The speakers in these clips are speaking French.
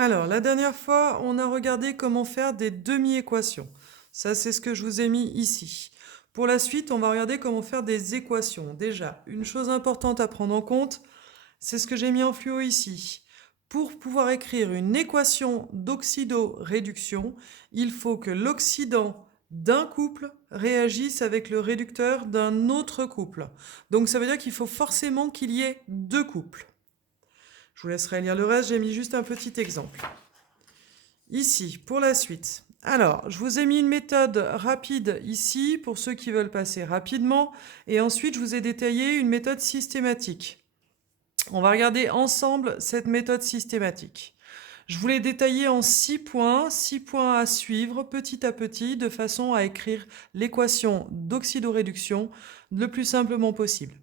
Alors, la dernière fois, on a regardé comment faire des demi-équations. Ça, c'est ce que je vous ai mis ici. Pour la suite, on va regarder comment faire des équations. Déjà, une chose importante à prendre en compte, c'est ce que j'ai mis en fluo ici. Pour pouvoir écrire une équation d'oxydoréduction, il faut que l'oxydant d'un couple réagisse avec le réducteur d'un autre couple. Donc ça veut dire qu'il faut forcément qu'il y ait deux couples. Je vous laisserai lire le reste, j'ai mis juste un petit exemple. Ici, pour la suite. Alors, je vous ai mis une méthode rapide ici pour ceux qui veulent passer rapidement. Et ensuite, je vous ai détaillé une méthode systématique. On va regarder ensemble cette méthode systématique. Je vous l'ai détaillée en 6 points à suivre petit à petit de façon à écrire l'équation d'oxydoréduction le plus simplement possible.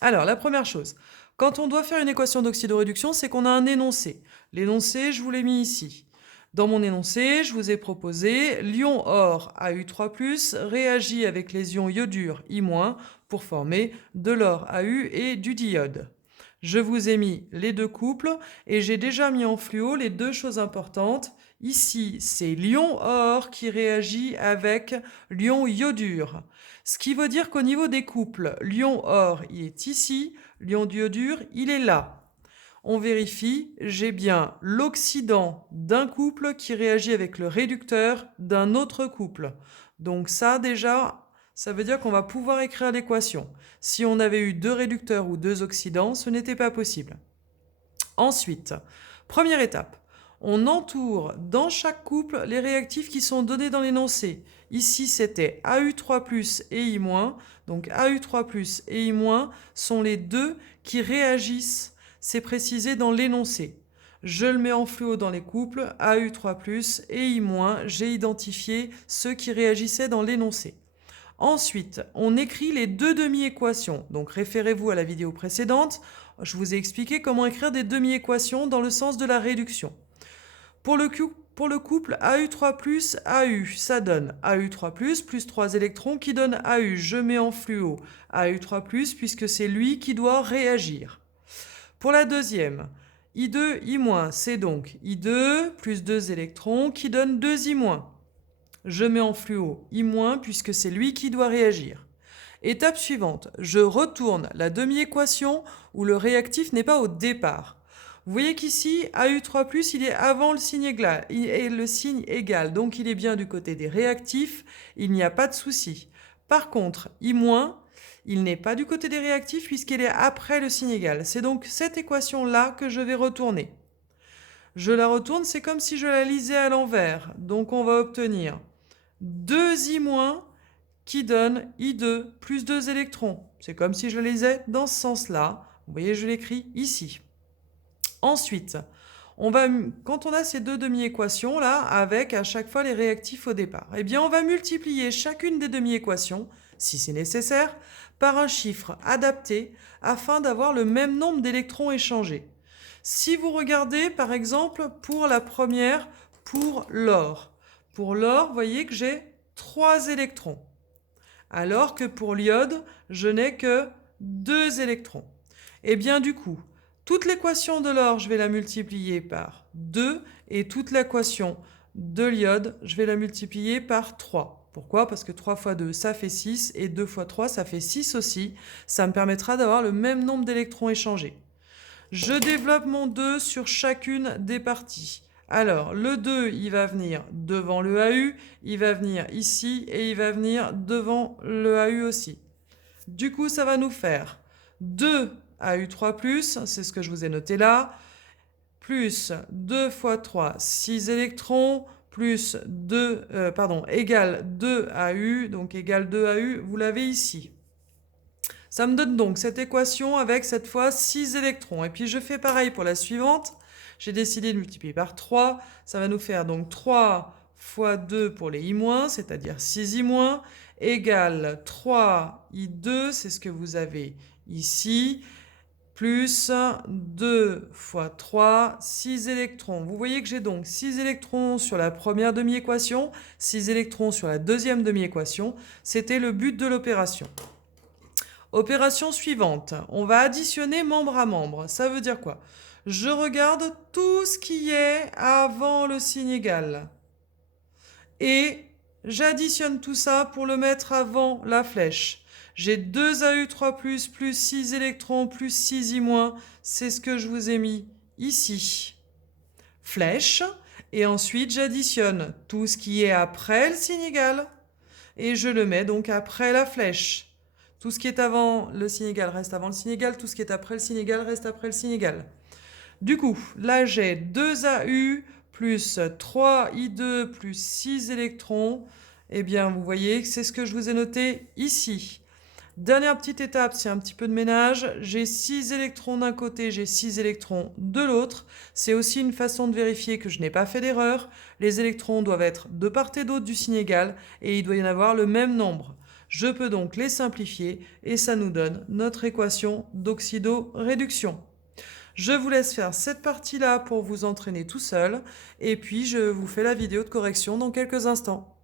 Alors, la première chose, quand on doit faire une équation d'oxydoréduction, c'est qu'on a un énoncé. L'énoncé, je vous l'ai mis ici. Dans mon énoncé, je vous ai proposé l'ion or AU3+, réagit avec les ions iodure I- pour former de l'or AU et du diode. Je vous ai mis les deux couples et j'ai déjà mis en fluo les deux choses importantes. Ici, c'est l'ion or qui réagit avec l'ion iodure. Ce qui veut dire qu'au niveau des couples, l'ion or, il est ici, l'ion d'iodure, il est là. On vérifie, j'ai bien l'oxydant d'un couple qui réagit avec le réducteur d'un autre couple. Donc ça déjà, ça veut dire qu'on va pouvoir écrire l'équation. Si on avait eu deux réducteurs ou deux oxydants, ce n'était pas possible. Ensuite, première étape, on entoure dans chaque couple les réactifs qui sont donnés dans l'énoncé. Ici, c'était AU3+ et I-. Donc AU3+ et I- sont les deux qui réagissent. C'est précisé dans l'énoncé. Je le mets en fluo dans les couples, AU3+ et I-, j'ai identifié ceux qui réagissaient dans l'énoncé. Ensuite, on écrit les deux demi-équations. Donc référez-vous à la vidéo précédente. Je vous ai expliqué comment écrire des demi-équations dans le sens de la réduction. Pour le couple AU3+, AU, ça donne AU3+, plus 3 électrons qui donne AU. Je mets en fluo AU3+, puisque c'est lui qui doit réagir. Pour la deuxième, I2, I-, c'est donc I2 plus 2 électrons qui donne 2 I-. Je mets en fluo I- puisque c'est lui qui doit réagir. Étape suivante, je retourne la demi-équation où le réactif n'est pas au départ. Vous voyez qu'ici, AU3+, il est avant le signe égal, donc il est bien du côté des réactifs, il n'y a pas de souci. Par contre, I-, il n'est pas du côté des réactifs puisqu'il est après le signe égal. C'est donc cette équation-là que je vais retourner. Je la retourne, c'est comme si je la lisais à l'envers. Donc on va obtenir 2 I- qui donne I2 plus 2 électrons. C'est comme si je lisais dans ce sens-là. Vous voyez, je l'écris ici. Ensuite, quand on a ces deux demi-équations là, avec à chaque fois les réactifs au départ, eh bien on va multiplier chacune des demi-équations, si c'est nécessaire, par un chiffre adapté afin d'avoir le même nombre d'électrons échangés. Si vous regardez par exemple pour la première, pour l'or. Pour l'or, vous voyez que j'ai 3 électrons. Alors que pour l'iode, je n'ai que 2 électrons. Et bien du coup, toute l'équation de l'or, je vais la multiplier par 2 et toute l'équation de l'iode, je vais la multiplier par 3. Pourquoi? Parce que 3 fois 2, ça fait 6 et 2 fois 3, ça fait 6 aussi. Ça me permettra d'avoir le même nombre d'électrons échangés. Je développe mon 2 sur chacune des parties. Alors, le 2, il va venir devant le AU, il va venir ici et il va venir devant le AU aussi. Du coup, ça va nous faire 2 AU3+, c'est ce que je vous ai noté là, plus 2 fois 3, 6 électrons, plus 2, égale 2 AU, donc égale 2 AU, vous l'avez ici. Ça me donne donc cette équation avec cette fois 6 électrons. Et puis je fais pareil pour la suivante. J'ai décidé de multiplier par 3. Ça va nous faire donc 3 fois 2 pour les I-, c'est-à-dire 6 I-, égale 3 I2, c'est ce que vous avez ici, plus 2 fois 3, 6 électrons. Vous voyez que j'ai donc 6 électrons sur la première demi-équation, 6 électrons sur la deuxième demi-équation. C'était le but de l'opération. Opération suivante, on va additionner membre à membre. Ça veut dire quoi? Je regarde tout ce qui est avant le signe égal. Et j'additionne tout ça pour le mettre avant la flèche. J'ai 2AU3+, plus 6 électrons, plus 6I-, c'est ce que je vous ai mis ici. Flèche, et ensuite j'additionne tout ce qui est après le signe égal, et je le mets donc après la flèche. Tout ce qui est avant le signe égal reste avant le signe égal, tout ce qui est après le signe égal reste après le signe égal. Du coup, là j'ai 2AU plus 3I2 plus 6 électrons. Eh bien, vous voyez que c'est ce que je vous ai noté ici. Dernière petite étape, c'est un petit peu de ménage. J'ai 6 électrons d'un côté, j'ai 6 électrons de l'autre. C'est aussi une façon de vérifier que je n'ai pas fait d'erreur. Les électrons doivent être de part et d'autre du signe égal et il doit y en avoir le même nombre. Je peux donc les simplifier et ça nous donne notre équation d'oxydoréduction. Je vous laisse faire cette partie-là pour vous entraîner tout seul et puis je vous fais la vidéo de correction dans quelques instants.